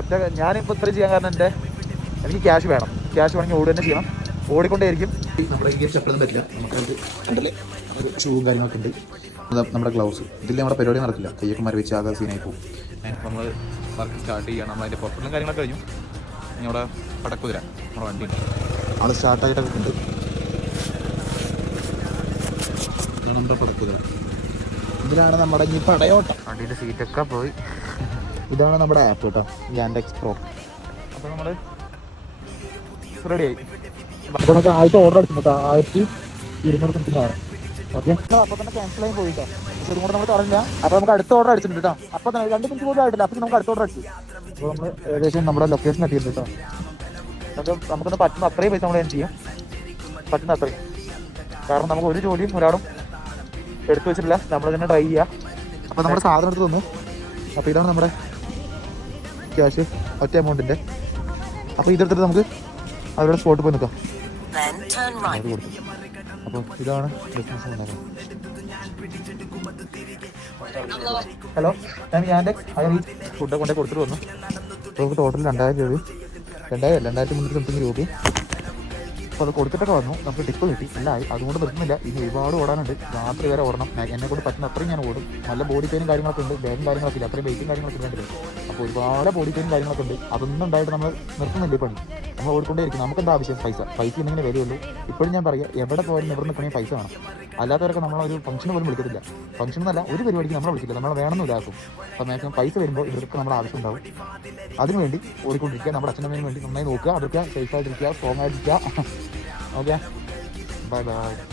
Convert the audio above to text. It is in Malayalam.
ഒറ്റ ഞാനിപ്പോൾ ഇത്രയും ചെയ്യാൻ കാരണം എനിക്ക് ക്യാഷ് വേണം. ക്യാഷ് വേണമെങ്കിൽ ഓടുക തന്നെ ചെയ്യണം. ഓടിക്കൊണ്ടേയിരിക്കും. നമ്മുടെ ഈ ചപ്പലൊന്നും പറ്റില്ല. നമുക്കത് കണ്ടല്ലേ ഷൂവും കാര്യങ്ങളൊക്കെ ഉണ്ട്. നമ്മുടെ ഗ്ലൗസ് ഇതിൽ നമ്മുടെ പരിപാടി നടക്കില്ല. കയ്യൊക്കെ മരവിച്ച് ആകെ സീനായി പോകും. നമ്മൾ വർക്ക് സ്റ്റാർട്ട് ചെയ്യണം. നമ്മളതിൻ്റെ പുറത്തുള്ള കാര്യങ്ങളൊക്കെ കഴിഞ്ഞു. ഇനി അവിടെ പടക്കുതിര നമ്മുടെ വണ്ടി ഉണ്ട്. അത് സ്റ്റാർട്ടായിട്ടൊക്കെ ഉണ്ട്. ഇതാണ് നമ്മുടെ പടക്കുതിര. ഇതിലാണ് നമ്മുടെ ഇനി പടയോട്ടം. വണ്ടിയുടെ സീറ്റൊക്കെ പോയി. ഇതാണ് നമ്മുടെ ആപ്പ് കേട്ടോ, യാൻഡെക്സ് പ്രോ. അപ്പോൾ നമ്മൾ റെഡിയായി. അപ്പോൾ നമുക്ക് ആദ്യത്തെ ഓർഡർ അടിച്ചിട്ട് 1200 സംതിങ് ആണ്. ഓക്കെ, അപ്പോൾ തന്നെ ക്യാൻസൽ ആയി പോയിട്ടോ. പക്ഷേ ഇതുകൊണ്ട് നമ്മൾ പറഞ്ഞില്ല. അപ്പോൾ നമുക്ക് അടുത്ത ഓർഡർ അടിച്ചിട്ടുണ്ട് കേട്ടോ. അപ്പോൾ തന്നെ 2 മിനിറ്റ് പോലും ആയിട്ടില്ല. അപ്പോൾ നമുക്ക് അടുത്ത ഓർഡർ അടിച്ചു. അപ്പോൾ നമ്മൾ ഏകദേശം നമ്മുടെ ലൊക്കേഷൻ എത്തിയിട്ടുണ്ട് കേട്ടോ. അപ്പോൾ നമുക്കൊന്ന് പറ്റുന്ന അത്രയും പൈസ നമ്മൾ എന്ത് ചെയ്യും, പറ്റുന്ന അത്രയും. കാരണം നമുക്ക് ഒരു ജോലിയും ഒരാളും എടുത്തു വെച്ചിട്ടില്ല. നമ്മൾ തന്നെ ട്രൈ ചെയ്യുക. അപ്പോൾ നമ്മുടെ സാധനം എടുത്ത് തന്നു. അപ്പോൾ ഇതാണ് നമ്മുടെ ക്യാഷ്, ഒറ്റ എമൗണ്ടിൻ്റെ. അപ്പോൾ ഇതെടുത്തിട്ട് നമുക്ക് അവരുടെ സ്പോട്ടിൽ പോയി നിൽക്കാം. അപ്പോൾ ഇതാണ് ബിസിനസ് ഉണ്ടാക്കുന്നത്. ഹലോ, ഞാൻ യാൻഡെക്സ് ഫുഡ് കൊണ്ടേ കൊടുത്തിട്ട് വന്നു. അപ്പോൾ നമുക്ക് ടോട്ടൽ 2000 രൂപ, 2300 സംതിങ് രൂപ. അപ്പോൾ അത് കൊടുത്തിട്ടൊക്കെ വന്നു. നമുക്ക് ടിപ്പ് കിട്ടി, എല്ലായി. അതുകൊണ്ട് നിർത്തുന്നില്ല. ഇനി ഒരുപാട് ഓടാനുണ്ട്. രാത്രി വരെ ഓടണം. എന്നെ കൊണ്ട് പറ്റുന്ന അത്രയും ഞാൻ ഓടും. നല്ല ബോഡി പെയിനും കാര്യങ്ങളൊക്കെ ഉണ്ട്. ബാഗും കാര്യങ്ങളൊക്കെ ഇല്ല. അത്രയും വെയിറ്റും കാര്യങ്ങളൊക്കെ വേണ്ടത്. അപ്പോൾ ഒരുപാട് ബോഡി പെയിനും കാര്യങ്ങളൊക്കെ ഉണ്ട്. അതൊന്നും ഉണ്ടായിട്ട് നമ്മൾ നിർത്തുന്നില്ല. പണി നമ്മൾ ഓടിക്കൊണ്ടേയിരിക്കും. നമുക്ക് എന്താ ആവശ്യം? പൈസ ഉണ്ടെങ്കിൽ വിലയുള്ളൂ. ഇപ്പോഴും ഞാൻ പറയാം, എവിടെ പോയാലും എവിടെ നിൽക്കണമെങ്കിൽ പൈസ വേണം. അല്ലാത്തവരൊക്കെ നമ്മളൊരു ഫംഗ്ഷന് പോലും വിളിക്കത്തില്ല. ഫംഗ്ഷൻ എന്നല്ല, ഒരു പരിപാടിക്ക് നമ്മളെ വിളിക്കില്ല. നമ്മളെ വേണമെന്ന് ഇതാക്കും. അപ്പോൾ മാക്സിമം പൈസ വരുമ്പോൾ ഇവർക്ക് നമ്മുടെ ആവശ്യം ഉണ്ടാവും. അതിനുവേണ്ടി ഓടിക്കൊണ്ടിരിക്കുക. നമ്മുടെ അച്ഛനമ്മേന് വേണ്ടി നന്നായി നോക്കുക. അതൊക്കെ സേഫായിട്ടിരിക്കുക, സ്ട്രോങ് ആയിട്ടിരിക്കുക. Okay, bye bye.